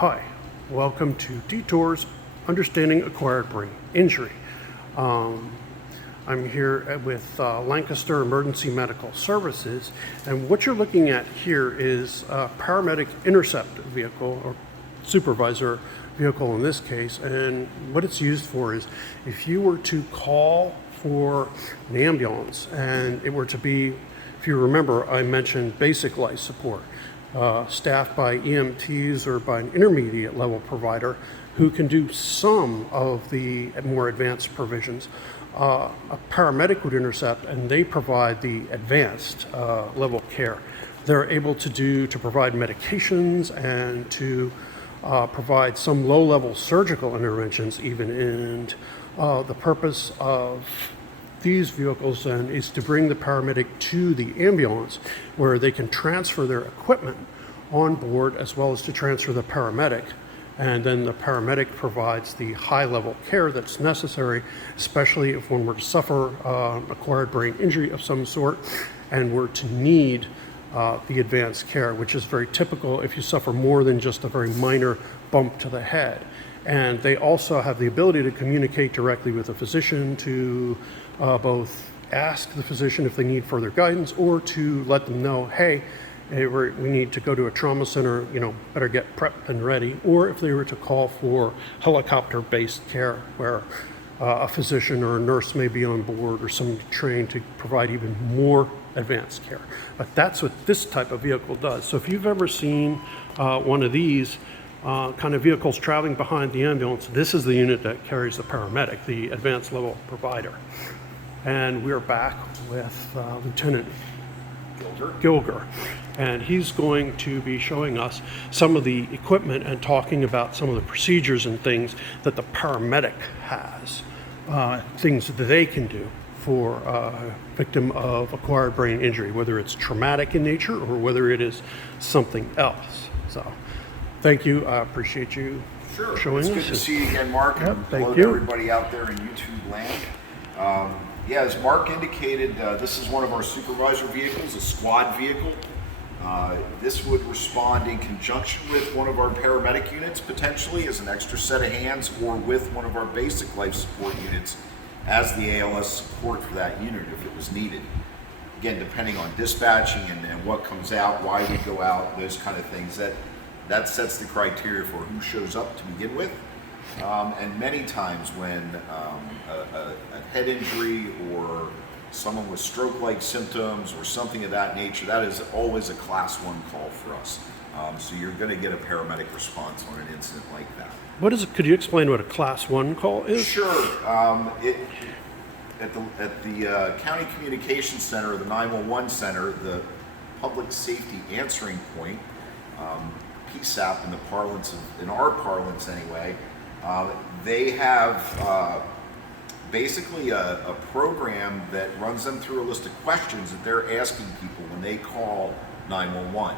Hi, welcome to Detours Understanding Acquired Brain Injury. I'm here with Lancaster Emergency Medical Services, and what you're looking at here is a paramedic intercept vehicle, or supervisor vehicle in this case, and what it's used for is if you were to call for an ambulance and it were to be, if you remember, I mentioned basic life support, staffed by EMTs or by an intermediate level provider who can do some of the more advanced provisions. A paramedic would intercept and they provide the advanced level care. They're able to provide medications and to provide some low-level surgical interventions even. And the purpose of these vehicles then is to bring the paramedic to the ambulance where they can transfer their equipment on board as well as to transfer the paramedic. And then the paramedic provides the high-level care that's necessary, especially if one were to suffer acquired brain injury of some sort and were to need the advanced care, which is very typical if you suffer more than just a very minor bump to the head. And they also have the ability to communicate directly with a physician to both ask the physician if they need further guidance or to let them know, hey, we need to go to a trauma center, better get prepped and ready. Or if they were to call for helicopter-based care where a physician or a nurse may be on board or someone trained to provide even more advanced care. But that's what this type of vehicle does. So if you've ever seen one of these kind of vehicles traveling behind the ambulance, this is the unit that carries the paramedic, the advanced level provider. And we're back with Lieutenant Gilger, and he's going to be showing us some of the equipment and talking about some of the procedures and things that the paramedic has, things that they can do for a victim of acquired brain injury, whether it's traumatic in nature or whether it is something else. So thank you. I appreciate you showing us. It's good to see you again, Mark. Yep, and thank hello you. to everybody out there in YouTube land. As Mark indicated, this is one of our supervisor vehicles, a squad vehicle. This would respond in conjunction with one of our paramedic units, potentially as an extra set of hands, or with one of our basic life support units as the ALS support for that unit if it was needed. Again, depending on dispatching and what comes out, why we go out, those kind of things, that sets the criteria for who shows up to begin with. And many times when a head injury or someone with stroke-like symptoms or something of that nature, that is always a Class 1 call for us. So you're going to get a paramedic response on an incident like that. What is it? Could you explain what a Class 1 call is? Sure. At the County Communications Center, the 911 Center, the Public Safety Answering Point, PSAP in the parlance in our parlance anyway, they have basically a program that runs them through a list of questions that they're asking people when they call 911.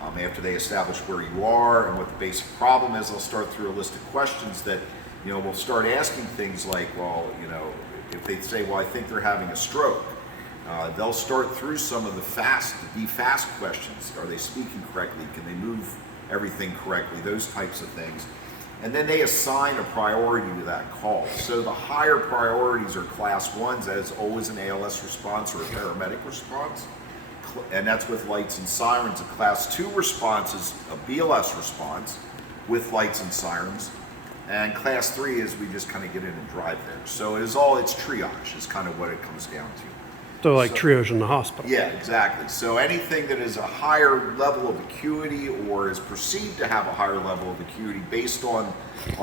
After they establish where you are and what the basic problem is, they'll start through a list of questions that, we'll start asking things like, if they say, I think they're having a stroke, they'll start through some of the fast questions. Are they speaking correctly? Can they move everything correctly? Those types of things. And then they assign a priority to that call. So the higher priorities are Class 1s, that is always an ALS response or a paramedic response. And that's with lights and sirens. A Class 2 response is a BLS response with lights and sirens. And Class 3 is we just kind of get in and drive there. So it's triage is kind of what it comes down to. So triage in the hospital. Yeah, exactly. So anything that is a higher level of acuity or is perceived to have a higher level of acuity based on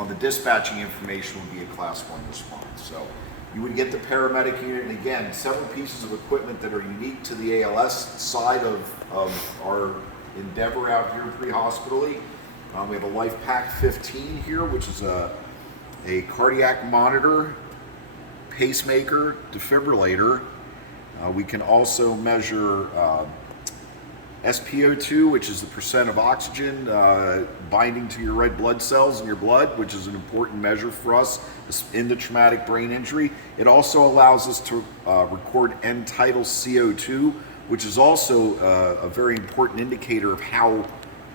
the dispatching information would be a Class 1 response. So you would get the paramedic unit, and again, several pieces of equipment that are unique to the ALS side of our endeavor out here pre-hospitally. We have a LifePak 15 here, which is a cardiac monitor, pacemaker, defibrillator. We can also measure SpO2, which is the percent of oxygen binding to your red blood cells in your blood, which is an important measure for us in the traumatic brain injury. It also allows us to record end-tidal CO2, which is also a very important indicator of how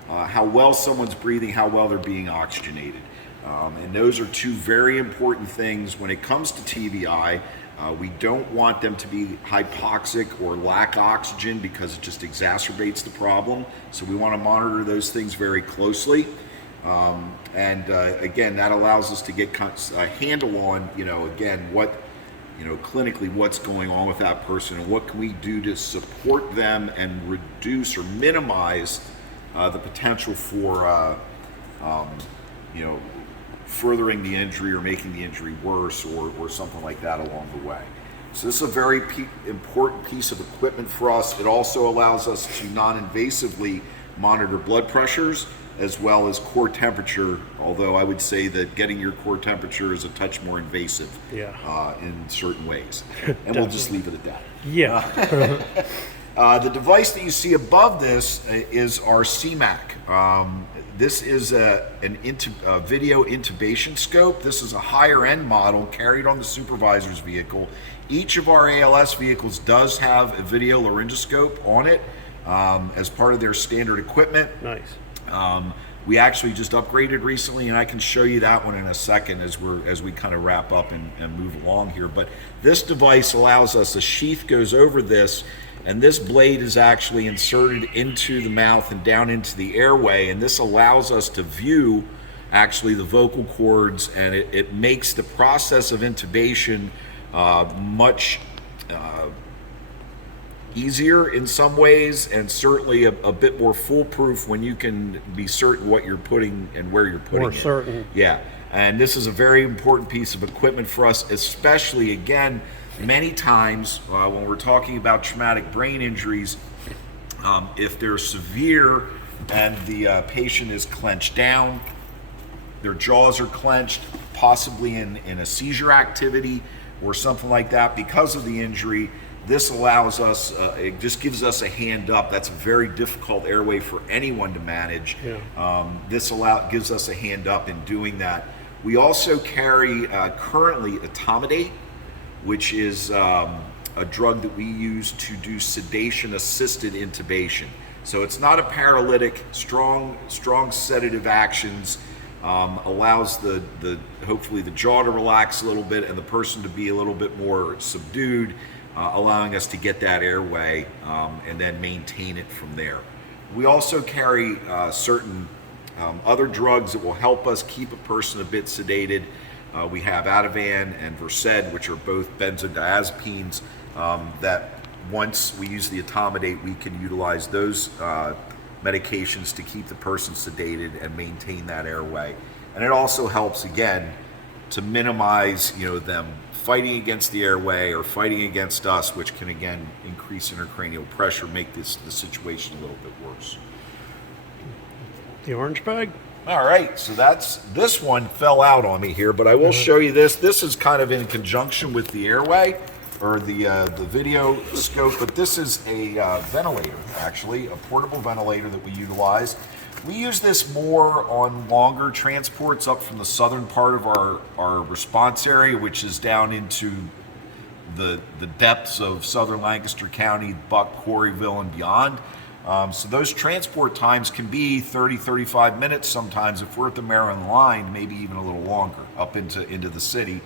how well someone's breathing, how well they're being oxygenated. And those are two very important things when it comes to TBI. We don't want them to be hypoxic or lack oxygen because it just exacerbates the problem. So we want to monitor those things very closely. Again, that allows us to get a handle on, again, clinically what's going on with that person and what can we do to support them and reduce or minimize the potential for, furthering the injury or making the injury worse or something like that along the way. So this is a very important piece of equipment for us. It also allows us to non-invasively monitor blood pressures as well as core temperature, although I would say that getting your core temperature is a touch more invasive in certain ways. And we'll just leave it at that. Yeah. The device that you see above this is our CMAC. This is a video intubation scope. This is a higher end model carried on the supervisor's vehicle. Each of our ALS vehicles does have a video laryngoscope on it as part of their standard equipment. Nice. We actually just upgraded recently, and I can show you that one in a second as we kind of wrap up and move along here. But this device allows us, a sheath goes over this, and this blade is actually inserted into the mouth and down into the airway, and this allows us to view actually the vocal cords, and it makes the process of intubation much easier in some ways, and certainly a bit more foolproof when you can be certain what you're putting and where you're putting it. More certain. Yeah, and this is a very important piece of equipment for us, especially, again, many times when we're talking about traumatic brain injuries, if they're severe and the patient is clenched down, their jaws are clenched, possibly in a seizure activity or something like that because of the injury, this allows us, it just gives us a hand up. That's a very difficult airway for anyone to manage. Yeah. This gives us a hand up in doing that. We also carry currently etomidate, which is a drug that we use to do sedation-assisted intubation. So it's not a paralytic. Strong sedative actions allows hopefully the jaw to relax a little bit and the person to be a little bit more subdued, allowing us to get that airway and then maintain it from there. We also carry certain other drugs that will help us keep a person a bit sedated. We have Ativan and Versed, which are both benzodiazepines that once we use the etomidate, we can utilize those medications to keep the person sedated and maintain that airway. And it also helps, again, to minimize them fighting against the airway or fighting against us, which can, again, increase intracranial pressure, make the situation a little bit worse. The orange bag? All right, so this one fell out on me here, but I will show you this. This is kind of in conjunction with the airway or the video scope, but this is a ventilator, actually, a portable ventilator that we utilize. We use this more on longer transports up from the southern part of our response area, which is down into the depths of southern Lancaster County, Buck, Quarryville, and beyond. So those transport times can be 30, 35 minutes sometimes if we're at the Maryland line, maybe even a little longer, up into the city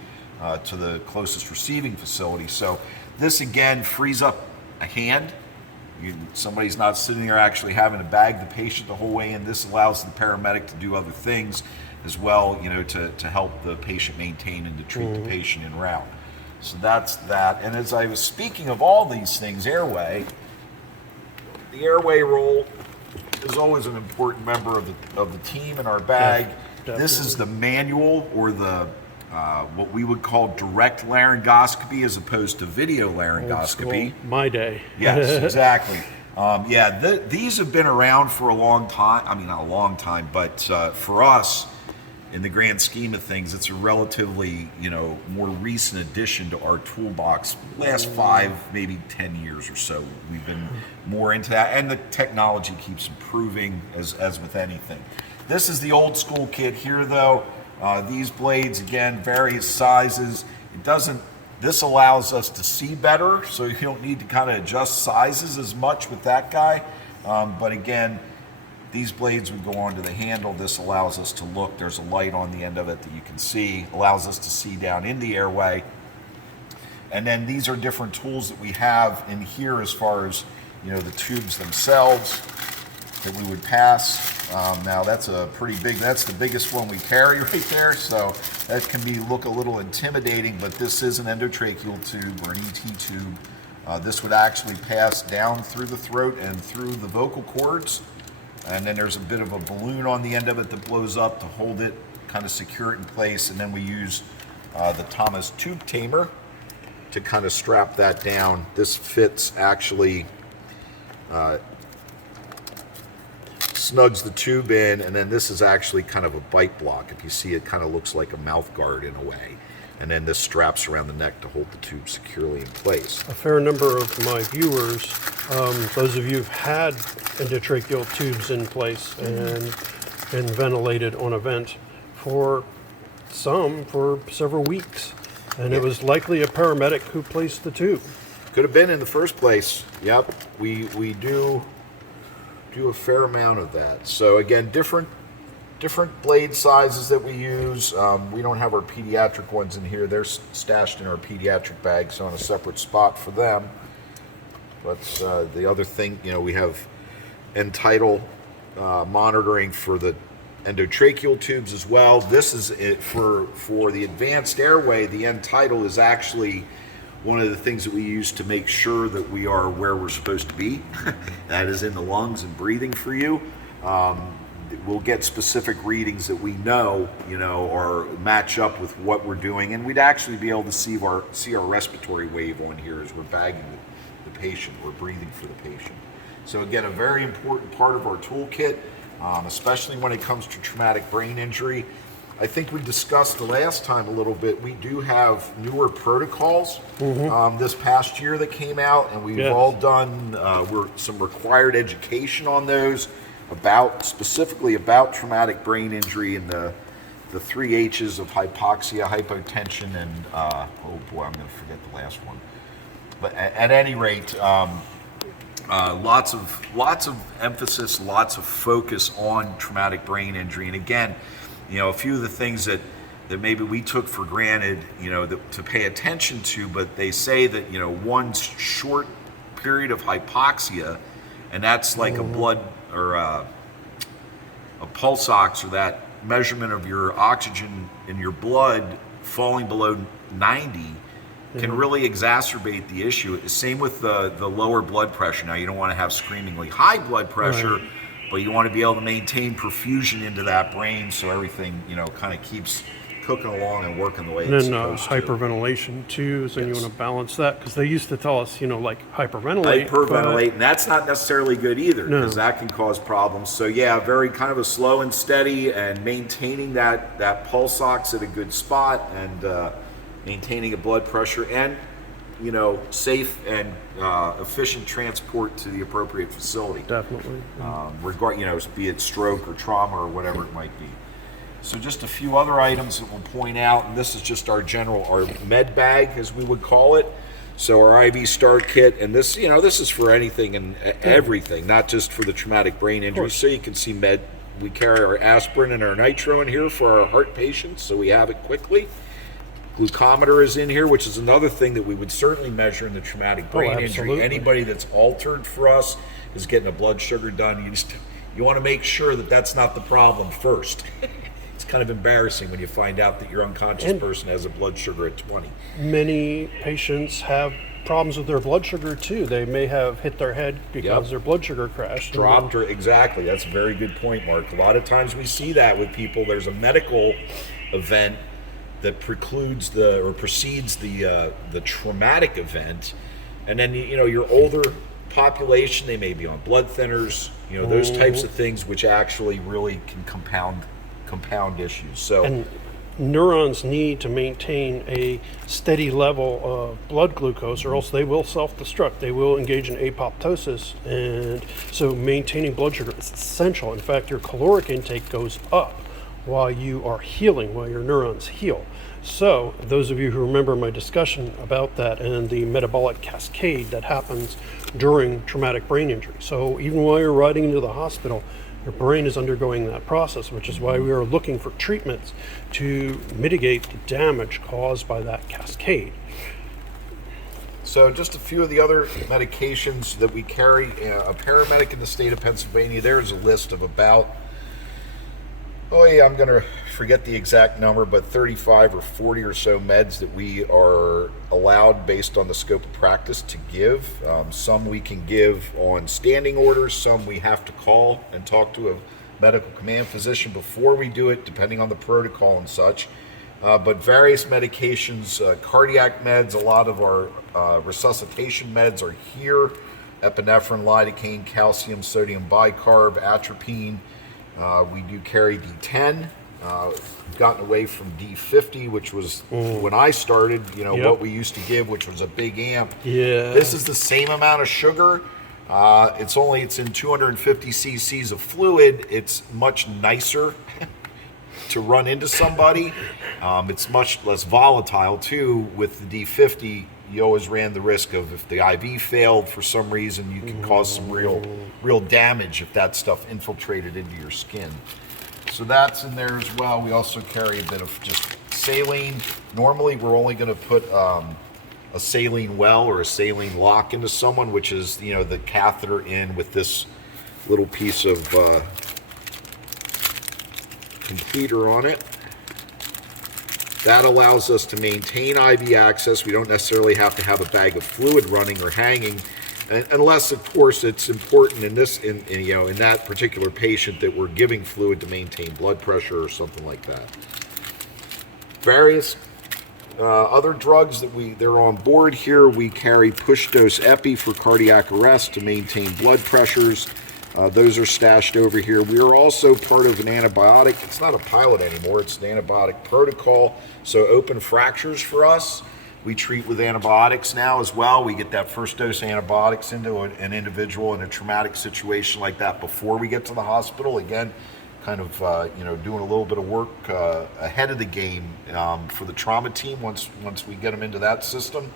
to the closest receiving facility. So this, again, frees up a hand. Somebody's not sitting there actually having to bag the patient the whole way in. This allows the paramedic to do other things as well, to help the patient maintain and to treat the patient en route. So that's that. And as I was speaking of all these things, airway, the airway roll is always an important member of the team in our bag. Definitely. This is the manual, or the what we would call direct laryngoscopy as opposed to video laryngoscopy. My day. Yes, exactly. These have been around for a long time. I mean, not a long time, but for us, in the grand scheme of things, it's a relatively, more recent addition to our toolbox. Last 5, maybe 10 years or so, we've been more into that, and the technology keeps improving as with anything. This is the old school kit here, though. These blades, again, various sizes. This allows us to see better, so you don't need to kind of adjust sizes as much with that guy. But again, These blades would go onto the handle. This allows us to look. There's a light on the end of it that you can see, allows us to see down in the airway. And then these are different tools that we have in here as far as, the tubes themselves that we would pass. Now that's that's the biggest one we carry right there, so that can look a little intimidating, but this is an endotracheal tube or an ET tube. This would actually pass down through the throat and through the vocal cords, and then there's a bit of a balloon on the end of it that blows up to hold it, kind of secure it in place, and then we use the Thomas tube tamer to kind of strap that down. This fits actually, snugs the tube in, and then this is actually kind of a bite block. If you see, it kind of looks like a mouth guard in a way. And then this straps around the neck to hold the tube securely in place. A fair number of my viewers, those of you who've had endotracheal tubes in place and ventilated on a vent for several weeks. And it was likely a paramedic who placed the tube. Could have been in the first place. Yep, we do a fair amount of that. So again, different blade sizes that we use. We don't have our pediatric ones in here. They're stashed in our pediatric bags on a separate spot for them. But the other thing, we have end tidal monitoring for the endotracheal tubes as well. This is it for the advanced airway. The end tidal is actually one of the things that we use to make sure that we are where we're supposed to be. That is in the lungs and breathing for you. We'll get specific readings that we know, or match up with what we're doing, and we'd actually be able to see our respiratory wave on here as we're bagging the patient, we're breathing for the patient. So again, a very important part of our toolkit, especially when it comes to traumatic brain injury. I think we discussed the last time a little bit. We do have newer protocols this past year that came out, and we've all done some required education on those specifically about traumatic brain injury and the 3 H's of hypoxia, hypotension, and oh boy, I'm going to forget the last one. But at any rate, lots of emphasis, lots of focus on traumatic brain injury, and again, a few of the things that maybe we took for granted, to pay attention to, but they say that, one short period of hypoxia, and that's like a blood or a pulse ox, or that measurement of your oxygen in your blood falling below 90 can really exacerbate the issue. Same with the lower blood pressure. Now, you don't want to have screamingly high blood pressure, right, but you want to be able to maintain perfusion into that brain so everything, kind of keeps cooking along and working the way it's supposed to. Hyperventilation too, so you want to balance that, because they used to tell us, hyperventilate. Hyperventilate, and that's not necessarily good either, because that can cause problems. So yeah, very kind of a slow and steady, and maintaining that pulse ox at a good spot, and maintaining a blood pressure, and safe and efficient transport to the appropriate facility. Definitely. Be it stroke or trauma or whatever it might be. So just a few other items that we'll point out, and this is just our med bag, as we would call it. So our IV start kit, and this is for anything and everything, not just for the traumatic brain injury. So you can see we carry our aspirin and our nitro in here for our heart patients, so we have it quickly. Glucometer is in here, which is another thing that we would certainly measure in the traumatic brain injury. Anybody that's altered for us is getting a blood sugar done. You want to make sure that that's not the problem first. It's kind of embarrassing when you find out that your unconscious person has a blood sugar at 20. Many patients have problems with their blood sugar too. They may have hit their head because their blood sugar crashed. Dropped, or exactly. That's a very good point, Mark. A lot of times we see that with people. There's a medical event that precedes the traumatic event, and then your older population, they may be on blood thinners, those types of things, which actually really can compound issues. So, and neurons need to maintain a steady level of blood glucose, or else they will self-destruct. They will engage in apoptosis, and so maintaining blood sugar is essential. In fact, your caloric intake goes up while you are healing, while your neurons heal. So those of you who remember my discussion about that and the metabolic cascade that happens during traumatic brain injury. So even while you're riding into the hospital, Your brain is undergoing that process, which is why we are looking for treatments to mitigate the damage caused by that cascade. So just a few of the other medications that we carry. A paramedic in the state of Pennsylvania, there's a list of about, I'm going to forget the exact number, but 35 or 40 or so meds that we are allowed based on the scope of practice to give. Some we can give on standing orders, some we have to call and talk to a medical command physician before we do it, depending on the protocol and such. But various medications, cardiac meds, a lot of our resuscitation meds are here. Epinephrine, lidocaine, calcium, sodium bicarb, atropine. We do carry D10. We've gotten away from D50, which was when I started, what we used to give, which was a big amp. Yeah. This is the same amount of sugar. It's in 250 cc's of fluid. It's much nicer to run into somebody. It's much less volatile too. With the D50, you always ran the risk of, if the IV failed for some reason, you can cause some real damage if that stuff infiltrated into your skin. So that's in there as well. We also carry a bit of just saline. Normally we're only going to put a saline well or a saline lock into someone, which is the catheter in with this little piece of completer on it. That allows us to maintain IV access. We don't necessarily have to have a bag of fluid running or hanging, unless, of course, it's important in that particular patient that we're giving fluid to maintain blood pressure or something like that. Various other drugs they're on board here. We carry push dose epi for cardiac arrest to maintain blood pressures. Those are stashed over here. We are also part of an antibiotic. It's not a pilot anymore. It's an antibiotic protocol. So open fractures for us, we treat with antibiotics now as well. We get that first dose antibiotics into an individual in a traumatic situation like that before we get to the hospital. Again, kind of doing a little bit of work ahead of the game for the trauma team once we get them into that system.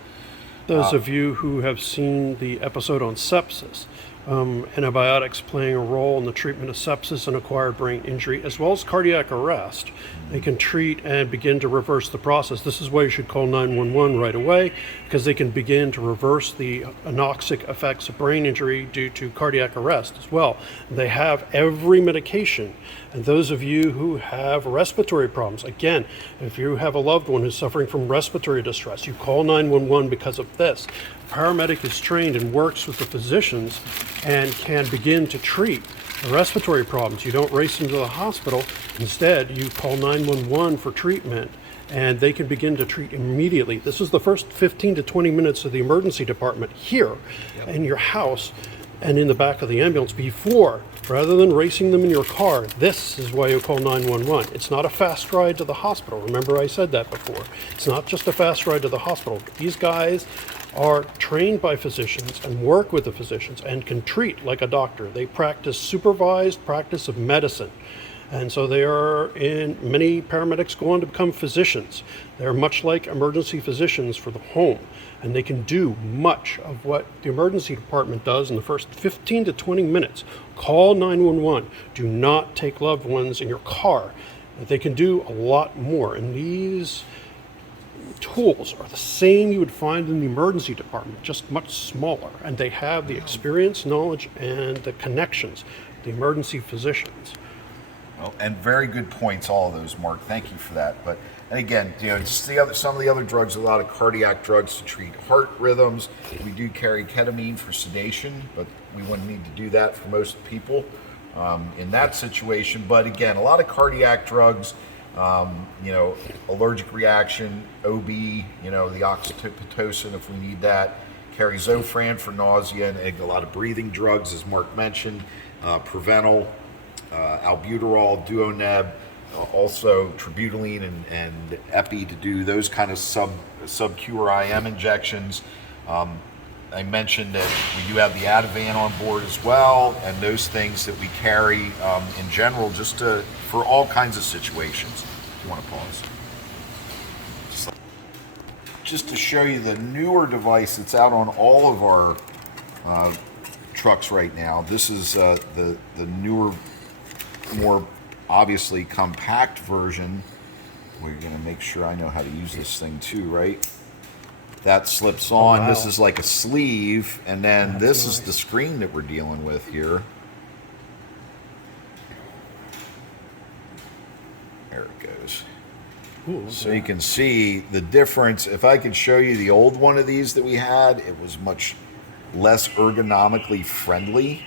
Those of you who have seen the episode on sepsis, antibiotics playing a role in the treatment of sepsis and acquired brain injury, as well as cardiac arrest. They can treat and begin to reverse the process. This is why you should call 911 right away, because they can begin to reverse the anoxic effects of brain injury due to cardiac arrest as well. They have every medication. And those of you who have respiratory problems, again, if you have a loved one who's suffering from respiratory distress, you call 911 because of this. Paramedic is trained and works with the physicians and can begin to treat the respiratory problems. You don't race them to the hospital. Instead, you call 911 for treatment, and they can begin to treat immediately. This is the first 15 to 20 minutes of the emergency department here in your house and in the back of the ambulance before, rather than racing them in your car. This is why you call 911. It's not a fast ride to the hospital. Remember, I said that before. It's not just a fast ride to the hospital. These guys are trained by physicians and work with the physicians and can treat like a doctor. They practice supervised practice of medicine. And so many paramedics go on to become physicians. They're much like emergency physicians for the home, and they can do much of what the emergency department does in the first 15 to 20 minutes. Call 911. Do not take loved ones in your car. They can do a lot more, and these tools are the same you would find in the emergency department, just much smaller, and they have the experience, knowledge, and the connections, the emergency physicians. Well, and very good points, all of those, Mark. Thank you for that. And again, just some of the other drugs, a lot of cardiac drugs to treat heart rhythms. We do carry ketamine for sedation, but we wouldn't need to do that for most people in that situation. But again, a lot of cardiac drugs, allergic reaction, OB, the oxytocin if we need that. Carry Zofran for nausea, and a lot of breathing drugs, as Mark mentioned, Prevenal, albuterol, Duoneb, also Tributaline and Epi to do those kind of sub-Q or IM injections. I mentioned that we do have the Ativan on board as well, and those things that we carry in general for all kinds of situations. If you want to pause. Just to show you the newer device that's out on all of our trucks right now. This is the newer more obviously compact version. We're going to make sure I know how to use this thing too, right? That slips on. wow. This is like a sleeve, and then this is nice. the screen that we're dealing with here. There it goes. Ooh, So you can see the difference. If I could show you the old one of these that we had, it was much less ergonomically friendly,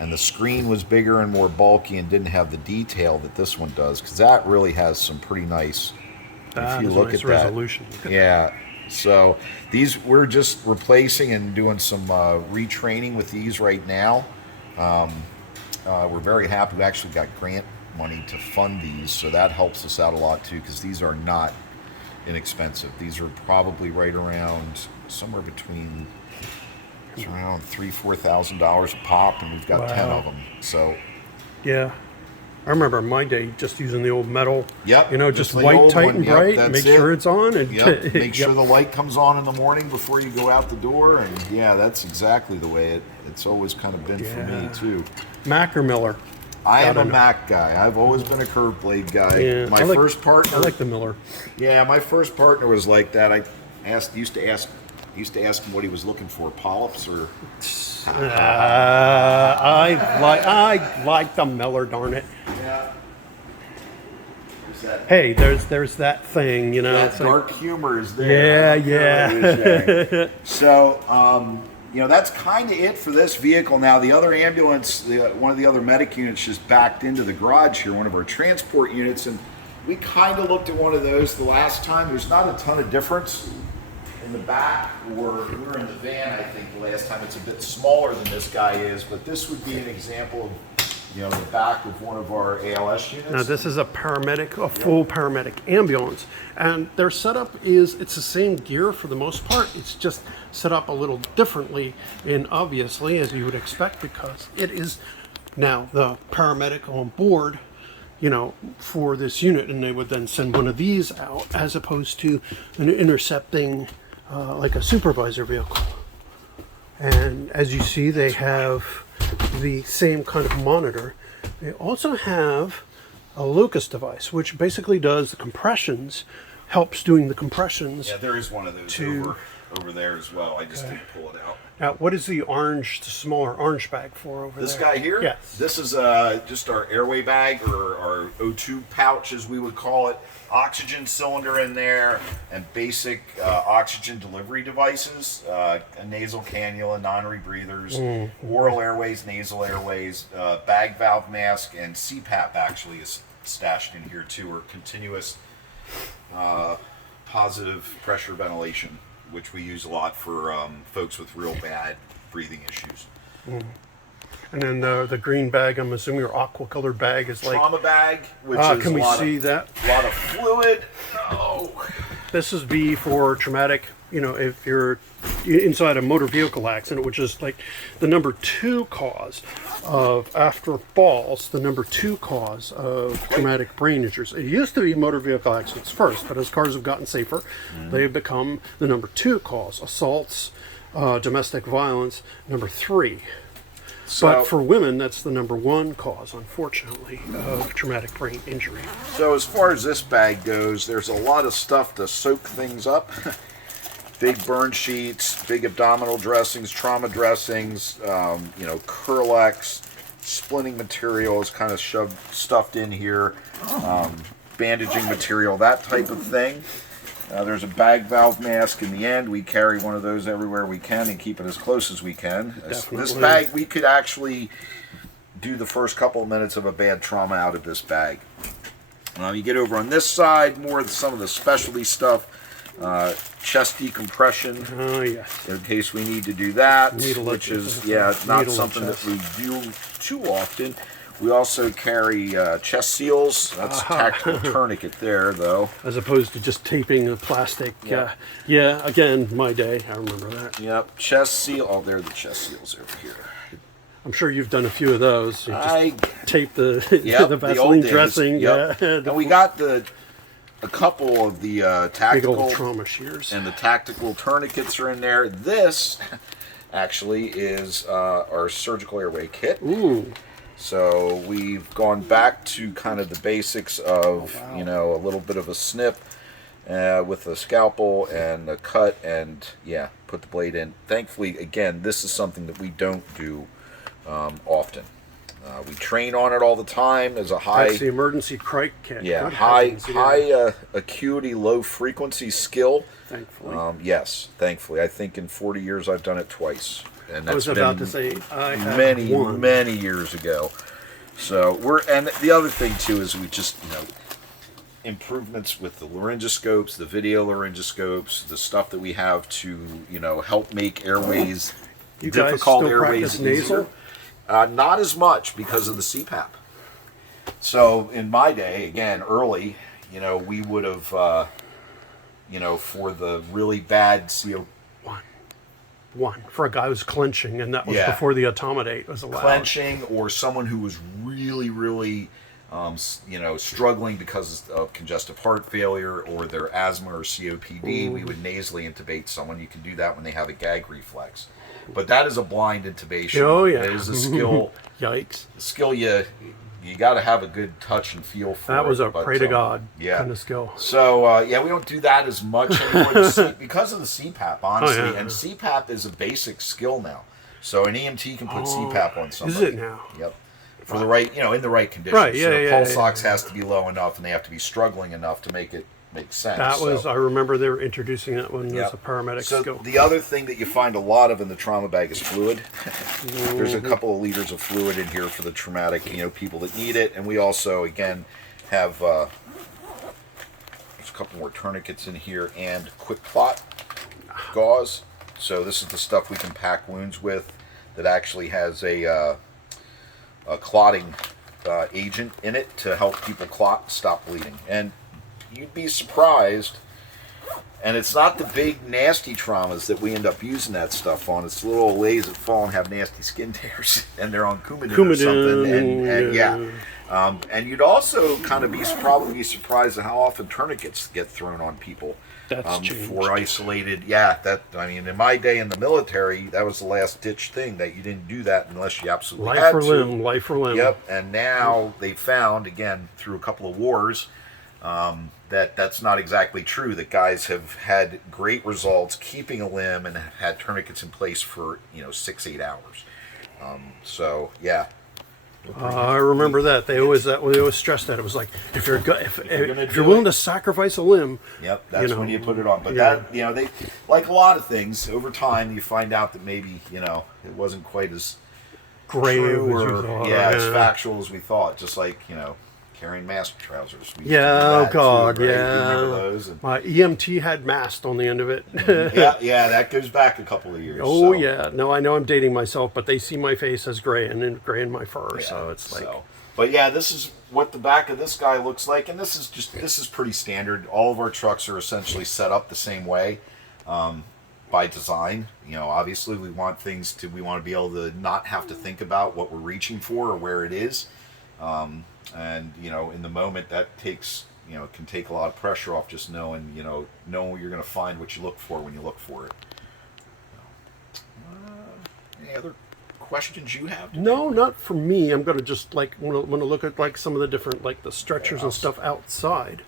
and the screen was bigger and more bulky and didn't have the detail that this one does, because that really has some pretty nice, if you is look nice at resolution. that. Yeah. So these, we're just replacing and doing some retraining with these right now. We're very happy. We actually got grant money to fund these, so that helps us out a lot too, because these are not inexpensive. These are probably right around somewhere between around $3,000-4,000 a pop, and we've got 10 Wow. of them. So Yeah. I remember in my day just using the old metal, Yep, you know, just just the white, old tight, one. and Yep, bright, that's make it. sure it's on. And yep, make sure Yep. the light comes on in the morning before you go out the door, and yeah, that's exactly the way it's always kind of been for me Yeah. too. Mac or Miller? I am Gotta a know. Mac guy. I've always been a curved blade guy. Yeah, My I like- first partner, I like the Miller. yeah, my first partner was like that. I used to ask him what he was looking for, polyps or. I like the Miller, darn it. Yeah. There's that, Hey, there's that thing, you know. that it's like- dark humor is there. Yeah. So, you know, that's kind of it for this vehicle. Now, the other ambulance, one of the other medic units just backed into the garage here, one of our transport units, and we kind of looked at one of those the last time. There's not a ton of difference in the back, or we were in the van, I think, the last time. It's a bit smaller than this guy is, but this would be an example of, you know, the back of one of our ALS units. Now this is a paramedic, a full paramedic ambulance, and their setup it's the same gear for the most part. It's just set up a little differently, and obviously, as you would expect, because it is now the paramedic on board, you know, for this unit, and they would then send one of these out as opposed to an intercepting, like a supervisor vehicle. And as you see, they have the same kind of monitor. They also have a Lucas device, which basically does the compressions, helps doing the compressions. Yeah, there is one of those To- over there as well. I just didn't pull it out. Now, what is the smaller orange bag for over This there? guy here? Yes. This is just our airway bag, or our O2 pouch, as we would call it. Oxygen cylinder in there, and basic oxygen delivery devices, a nasal cannula, non-rebreathers, oral airways, nasal airways, bag valve mask, and CPAP actually is stashed in here too, or continuous positive pressure ventilation, which we use a lot for folks with real bad breathing issues. And then the green bag, I'm assuming your aqua colored bag is like. Trauma bag, which is Can a we lot see of, that? lot of fluid. Oh. This is B for traumatic, you know, if you're inside a motor vehicle accident, which is like the number 2 cause of, after falls, the number 2 cause of traumatic brain injuries. It used to be motor vehicle accidents first, but as cars have gotten safer, they have become the number 2 cause. Assaults, domestic violence, number 3. But for women, that's the number 1 cause, unfortunately, of traumatic brain injury. So as far as this bag goes, there's a lot of stuff to soak things up. Big burn sheets, big abdominal dressings, trauma dressings, you know, Curlex, splinting material is kind of stuffed in here, bandaging material, that type of thing. There's a bag valve mask in the end. We carry one of those everywhere we can and keep it as close as we can. This Definitely. bag, we could actually do the first couple of minutes of a bad trauma out of this bag. You get over on this side, more of some of the specialty stuff, chest decompression, Oh, yes. in case we need to do that, Needle which at- is, yeah, not needle at something that chest. we do too often. We also carry chest seals. That's a tactical tourniquet there, though. As opposed to just taping a plastic. Yeah. Yeah, again, my day, I remember that. Yep, chest seal. Oh, there are the chest seals over here. I'm sure you've done a few of those. You just I tape the, Yep, the the Vaseline old days. dressing. Yep. Yeah, And we got a couple of the big old tactical trauma shears. and the tactical tourniquets are in there. This actually is our surgical airway kit. Ooh, So we've gone back to kind of the basics of, Oh, wow. you know, a little bit of a snip with a scalpel and a cut, and yeah, put the blade in. Thankfully, again, this is something that we don't do often. We train on it all the time as a high, That's the emergency crike kit. yeah, Good high heavens, yeah. acuity, low frequency skill. Thankfully. Yes, thankfully. I think in 40 years I've done it twice, and I that's was about been to say I had many one. many years ago. So and the other thing too is we just, you know, improvements with the laryngoscopes, the video laryngoscopes, the stuff that we have to, you know, help make airways, You guys difficult still airways practice nasal? easier. Not as much because of the CPAP. So in my day, again, early, you know, we would have, you know, for the really bad CO. One for a guy who's clenching, and that was Yeah. before the automodate was allowed. Clenching, or someone who was really, really, you know, struggling because of congestive heart failure or their asthma or COPD, we would nasally intubate someone. You can do that when they have a gag reflex. But that is a blind intubation. Oh, yeah. It is a skill. Yikes. Skill you got to have a good touch and feel for. That was a but, pray to God yeah. kind of skill. So yeah, we don't do that as much anymore because of the CPAP, honestly. Oh, yeah. And CPAP is a basic skill now. So an EMT can put CPAP on somebody. Is it now? Yep. For the right, you know, in the right conditions. Right, yeah, so yeah, pulse yeah. ox has to be low enough, and they have to be struggling enough to make it make sense. That was, So, I remember they were introducing that one yep. as a paramedic So skill. the other thing that you find a lot of in the trauma bag is fluid. There's a couple of liters of fluid in here for the traumatic, you know, people that need it, and we also again have there's a couple more tourniquets in here and quick clot gauze. So this is the stuff we can pack wounds with that actually has a clotting agent in it to help people clot, stop bleeding. And you'd be surprised, and it's not the big nasty traumas that we end up using that stuff on. It's the little old ladies that fall and have nasty skin tears, and they're on Coumadin or something. And yeah, and you'd also kind of probably be surprised at how often tourniquets get thrown on people. That's changed. For isolated. Yeah, I mean, in my day in the military, that was the last ditch thing, that you didn't do that unless you absolutely had to. Life or limb. Yep, and now they found, again, through a couple of wars, that's not exactly true. That guys have had great results keeping a limb and have had tourniquets in place for, you know, 6-8 hours. So yeah, I remember that they always stressed that it was like if you're willing to sacrifice a limb. yep, that's you know, when you put it on. But yeah. that, you know, they, like a lot of things, over time you find out that maybe, you know, it wasn't quite as Grave true as you or thought. as factual as we thought. Just like, you know, carrying mask trousers. We used to do Yeah, oh that God, too, right? You yeah. remember those? And, My EMT had mast on the end of it. yeah, that goes back a couple of years. Oh so. yeah, no, I know I'm dating myself, but they see my face as gray and gray in my fur, so it's like. But yeah, this is what the back of this guy looks like, and this is pretty standard. All of our trucks are essentially set up the same way, by design. You know, obviously we want to be able to not have to think about what we're reaching for or where it is, and you know, in the moment that takes, you know, it can take a lot of pressure off, just knowing you're going to find what you look for when you look for it. Any other questions you have? No, not for me. I'm gonna just like want to look at like some of the different like the stretchers and stuff outside.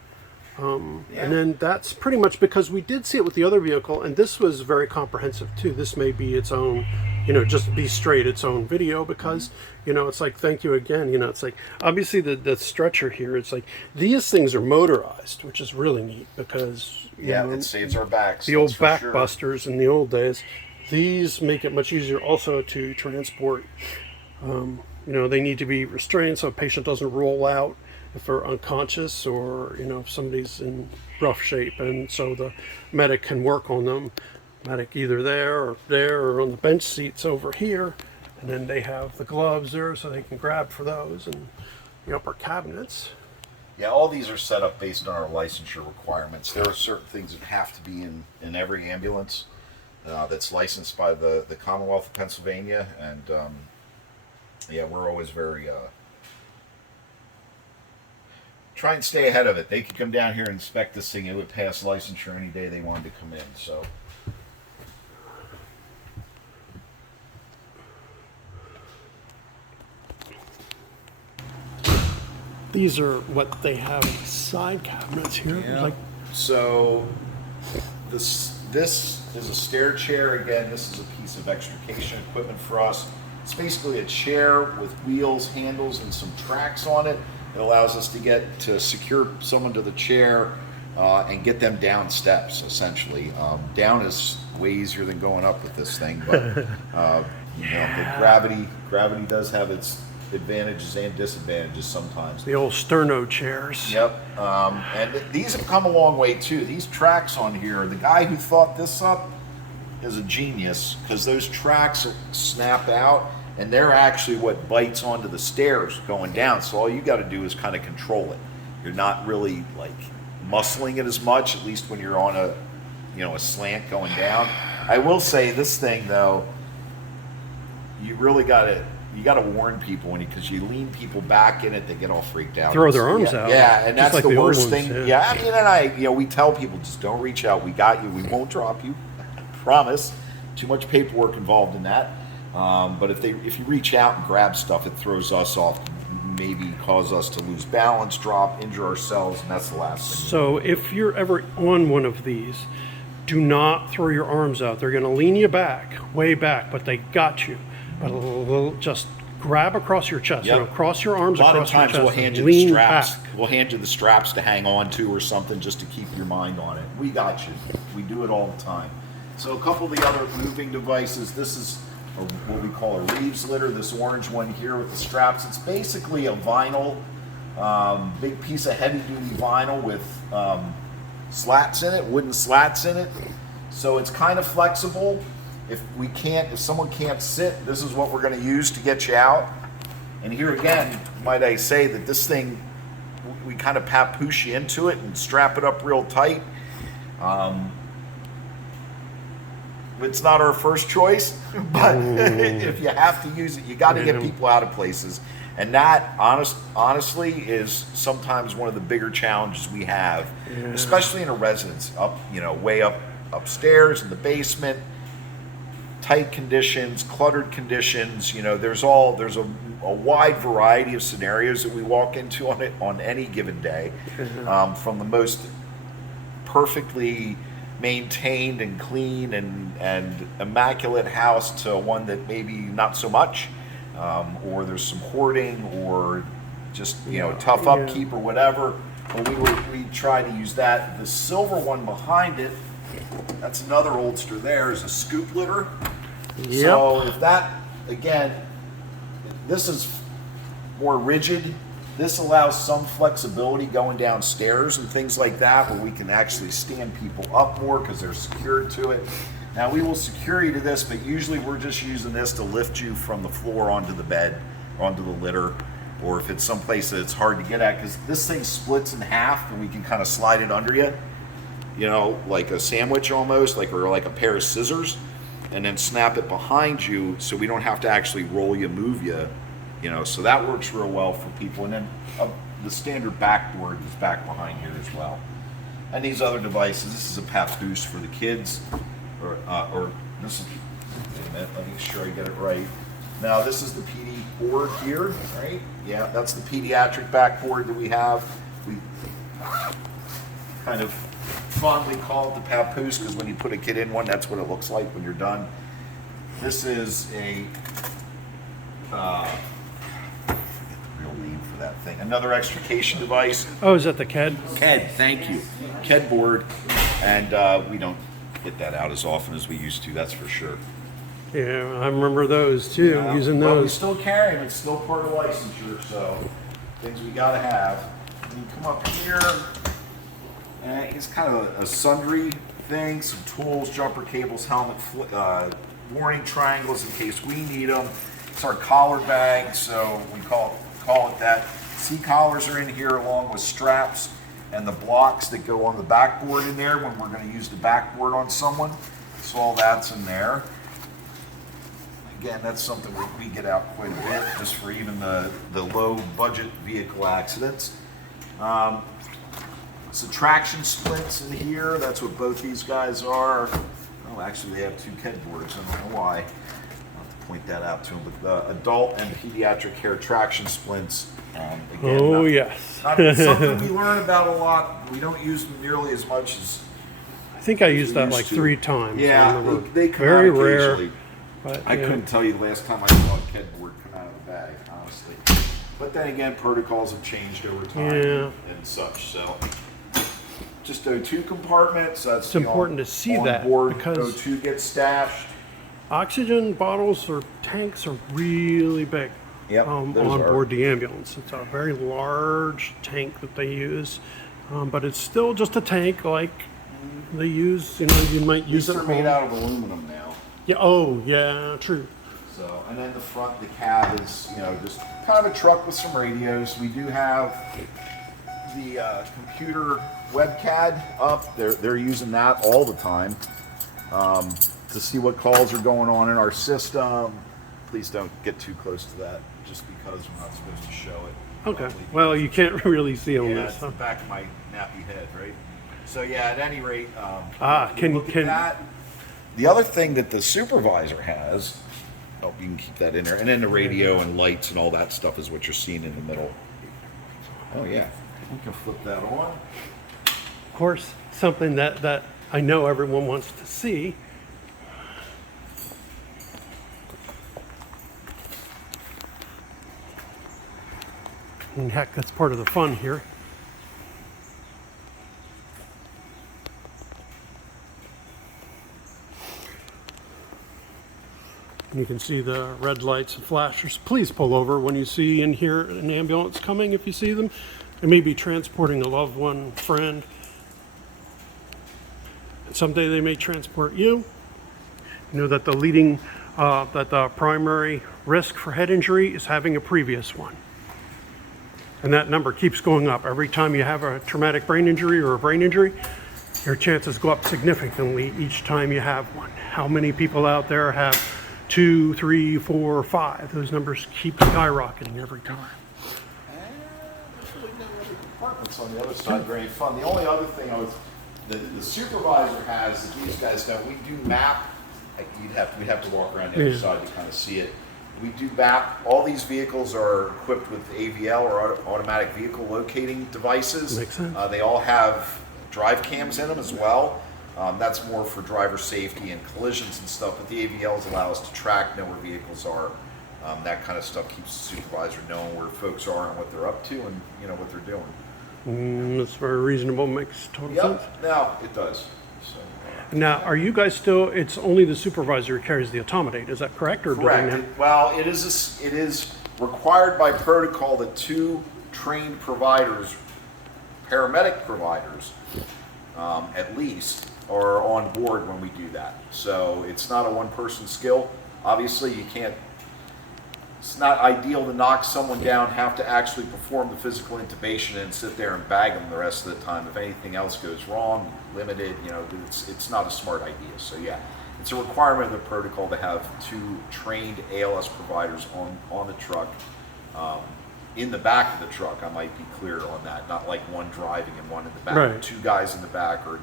And then that's pretty much because we did see it with the other vehicle, and this was very comprehensive too. This may be its own, you know, just be straight, its own video, because, you know, it's like, thank you again. You know, it's like, obviously the stretcher here, it's like, these things are motorized, which is really neat because, you know, it saves our backs. the old back busters in the old days, these make it much easier also to transport. You know, they need to be restrained so a patient doesn't roll out if they're unconscious, or, you know, if somebody's in rough shape, and so the medic can work on them. Medic either there or on the bench seats over here, and then they have the gloves there so they can grab for those, and the upper cabinets. Yeah, all these are set up based on our licensure requirements. There are certain things that have to be in every ambulance that's licensed by the Commonwealth of Pennsylvania, and yeah, we're always very try and stay ahead of it. They could come down here and inspect this thing; it would pass licensure any day they wanted to come in. So. these are what they have in the side cabinets here. Yeah. Like, So this is a stair chair. Again, this is a piece of extrication equipment for us. It's basically a chair with wheels, handles, and some tracks on it. It allows us to secure someone to the chair and get them down steps, essentially. Down is way easier than going up with this thing, but you know, the gravity does have its advantages and disadvantages sometimes. the old sterno chairs. Yep, and these have come a long way too. These tracks on here, the guy who thought this up is a genius, because those tracks snap out and they're actually what bites onto the stairs going down. So all you got to do is kind of control it. You're not really like muscling it as much, at least when you're on a slant going down. I will say this thing though, you really got to warn people because you lean people back in it, they get all freaked out. Throw their arms out. Yeah, and Just that's like the the old worst ones, thing. yeah. I mean, we tell people just don't reach out. We got you. We won't drop you. Promise. Too much paperwork involved in that. But if you reach out and grab stuff, it throws us off. Maybe cause us to lose balance, drop, injure ourselves, and that's the last thing. So if you're ever on one of these, do not throw your arms out. They're going to lean you back, way back, but they got you. But just grab across your chest. Yep. Cross your arms A lot of across your times chest. we'll hand you and the lean straps. back. We'll hand you the straps to hang on to or something just to keep your mind on it. We got you. We do it all the time. So a couple of the other moving devices. This is what we call a Reeves litter. This orange one here with the straps. It's basically a vinyl, big piece of heavy-duty vinyl with slats in it, wooden slats in it. So it's kind of flexible. If someone can't sit, this is what we're going to use to get you out. And here again, might I say that this thing, we kind of papoose you into it and strap it up real tight. It's not our first choice, but if you have to use it, you got to get people out of places. And that, honestly, is sometimes one of the bigger challenges we have, especially in a residence, way up upstairs in the basement. Tight conditions, cluttered conditions. There's a wide variety of scenarios that we walk into on any given day, from the most perfectly maintained and clean and immaculate house to one that maybe not so much, or there's some hoarding or just tough upkeep or whatever. But we try to use that. The silver one behind it, that's another oldster there, is a scoop litter. Yep. So if that, again, this is more rigid. This allows some flexibility going downstairs and things like that, where we can actually stand people up more because they're secured to it. Now we will secure you to this, but usually we're just using this to lift you from the floor onto the bed, onto the litter, or if it's someplace that it's hard to get at, because this thing splits in half and we can kind of slide it under you, like a sandwich almost, or like a pair of scissors, and then snap it behind you so we don't have to actually roll you, move you. So that works real well for people. And then the standard backboard is back behind here as well. And these other devices, this is a papoose for the kids, or this is, wait a minute, let me make sure I get it right. Now this is the PD board here, right? Yeah, that's the pediatric backboard that we have. We kind of fondly call it the papoose because when you put a kid in one, that's what it looks like when you're done. This is a that thing. Another extrication device. Oh, is that the KED? KED, thank you. KED board. And we don't get that out as often as we used to, that's for sure. Yeah, I remember those too, using Well, we those. still carry them. It's still part of licensure, so things we got to have. And you come up here, and it's kind of a sundry thing, some tools, jumper cables, helmet, warning triangles in case we need them. It's our collar bag, so we call it that. C-collars are in here along with straps and the blocks that go on the backboard in there when we're going to use the backboard on someone. So all that's in there. Again, that's something we get out quite a bit just for even the low budget vehicle accidents. Some traction splits in here. That's what both these guys are. Oh, actually they have two KED boards. I don't know why. Point that out to them, but adult and pediatric hair traction splints Again, Oh, not- yes. not something we learn about a lot. We don't use them nearly as much as I think I used that used like to. 3 times. I Yeah, remember. they come Very out rare. occasionally. But, I yeah. couldn't tell you the last time I saw a KED board come out of the bag, honestly. But then again, protocols have changed over time Yeah. and such. So just O2 compartments. That's It's important to see that board because- O2 gets stashed. Oxygen bottles or tanks are really big Yep, on those are. board the ambulance. It's a very large tank that they use, but it's still just a tank like they use. You know, you might use These it are at made home. out of aluminum now. Yeah. Oh, yeah. True. So, and then the front, the cab is, just kind of a truck with some radios. We do have the computer webcad up. They're using that all the time to see what calls are going on in our system. Please don't get too close to that, just because we're not supposed to show it. Okay. Well, you can't really see on Yeah, this. it's the back of my nappy head, right? So yeah, at any rate, we Can look at that. The other thing that the supervisor has, oh, you can keep that in there, and then the radio and lights and all that stuff is what you're seeing in the middle. Oh yeah, we can flip that on. Of course, something that I know everyone wants to see. And heck, that's part of the fun here. You can see the red lights and flashers. Please pull over when you see and hear an ambulance coming if you see them. They may be transporting a loved one, friend. And someday they may transport you. You know that the primary risk for head injury is having a previous one. And that number keeps going up. Every time you have a traumatic brain injury or a brain injury, your chances go up significantly each time you have one. How many people out there have 2, 3, 4, 5? Those numbers keep skyrocketing every time. There's really no other compartments on the other side. Very fun. The only other thing the supervisor has that these guys don't. We do map. We'd have to walk around the other side to kind of see it. We do map. All these vehicles are equipped with AVL or automatic vehicle locating devices. Makes sense. They all have drive cams in them as well. That's more for driver safety and collisions and stuff, but the AVLs allow us to track, know where vehicles are. That kind of stuff keeps the supervisor knowing where folks are and what they're up to and what they're doing. That's very reasonable, makes total sense. Yep, no, it does. So, Now, are you guys still, it's only the supervisor who carries the automate, is that correct? Or do they correct. have- Well, it is required by protocol that 2 trained providers, paramedic providers, at least, are on board when we do that. So it's not a one-person skill. Obviously, you can't. It's not ideal to knock someone down, have to actually perform the physical intubation, and sit there and bag them the rest of the time. If anything else goes wrong, limited, it's not a smart idea. So yeah, it's a requirement of the protocol to have 2 trained ALS providers on the truck. In the back of the truck, I might be clear on that. Not like one driving and one in the back. Right. 2 guys in the back, or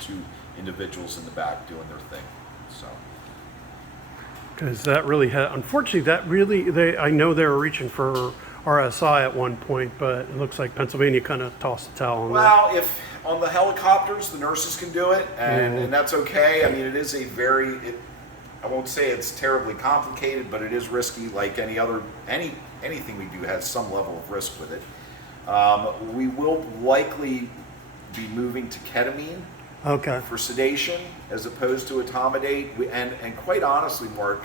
2 individuals in the back doing their thing. So. Because that really had, unfortunately, I know they were reaching for RSI at one point, but it looks like Pennsylvania kind of tossed the towel on that. Well, if on the helicopters, the nurses can do it, and that's okay. I mean, it is I won't say it's terribly complicated, but it is risky. Like anything we do has some level of risk with it. We will likely be moving to ketamine Okay. for sedation as opposed to etomidate. And quite honestly, Mark,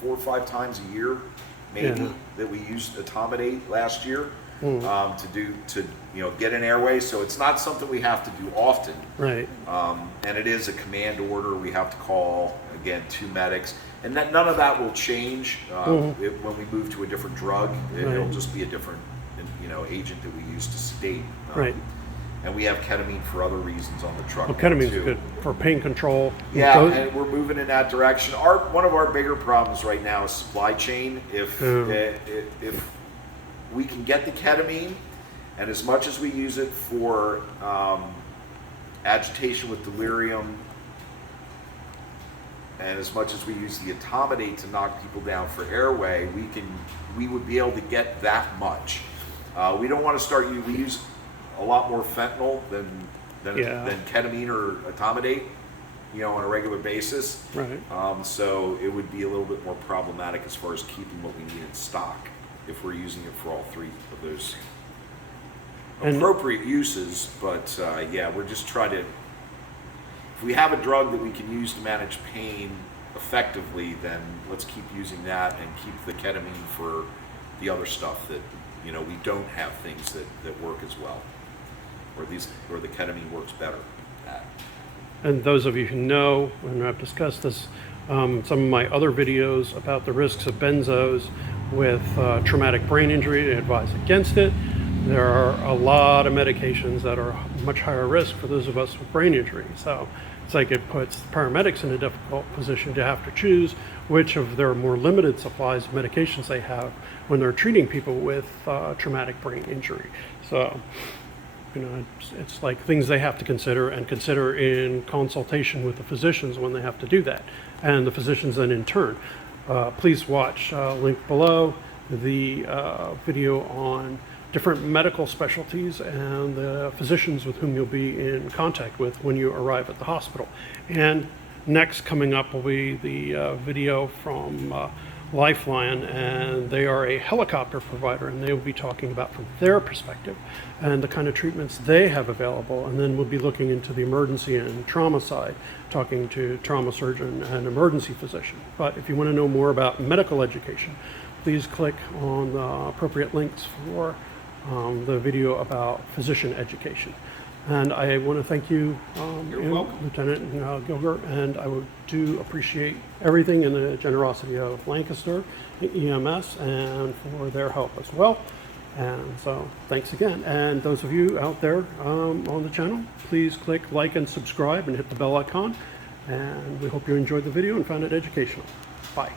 4 or 5 times a year, maybe, Yeah. that we used etomidate last year to get an airway. So it's not something we have to do often. Right. And it is a command order. We have to call, again, 2 medics. And none of that will change when we move to a different drug. It'll Right. just be a different agent that we use to sedate. Right. And we have ketamine for other reasons on the truck. Well, now, ketamine's too. good for pain control. Yeah, Those- and we're moving in that direction. One of our bigger problems right now is supply chain. If we can get the ketamine, and as much as we use it for agitation with delirium, And as much as we use the etomidate to knock people down for airway, we would be able to get that much. We don't want to start. We use a lot more fentanyl than ketamine or etomidate, on a regular basis. Right. So it would be a little bit more problematic as far as keeping what we need in stock if we're using it for all three of those appropriate uses. But we're just trying to. If we have a drug that we can use to manage pain effectively, then let's keep using that and keep the ketamine for the other stuff that, we don't have things that work as well, or the ketamine works better at. And those of you who know, and I've discussed this, some of my other videos about the risks of benzos with traumatic brain injury, I advise against it. There are a lot of medications that are much higher risk for those of us with brain injury. So it's like it puts paramedics in a difficult position to have to choose which of their more limited supplies of medications they have when they're treating people with traumatic brain injury. So, it's like things they have to consider in consultation with the physicians when they have to do that. And the physicians then in turn. Please watch, link below, the video on different medical specialties and the physicians with whom you'll be in contact with when you arrive at the hospital. And next coming up will be the video from Lifeline, and they are a helicopter provider, and they will be talking about from their perspective and the kind of treatments they have available. And then we'll be looking into the emergency and trauma side, talking to trauma surgeon and emergency physician. But if you want to know more about medical education, please click on the appropriate links for the video about physician education. And I want to thank you, You're welcome. Lieutenant Gilger, and I do appreciate everything and the generosity of Lancaster EMS and for their help as well. And so thanks again. And those of you out there on the channel, please click like and subscribe and hit the bell icon. And we hope you enjoyed the video and found it educational. Bye.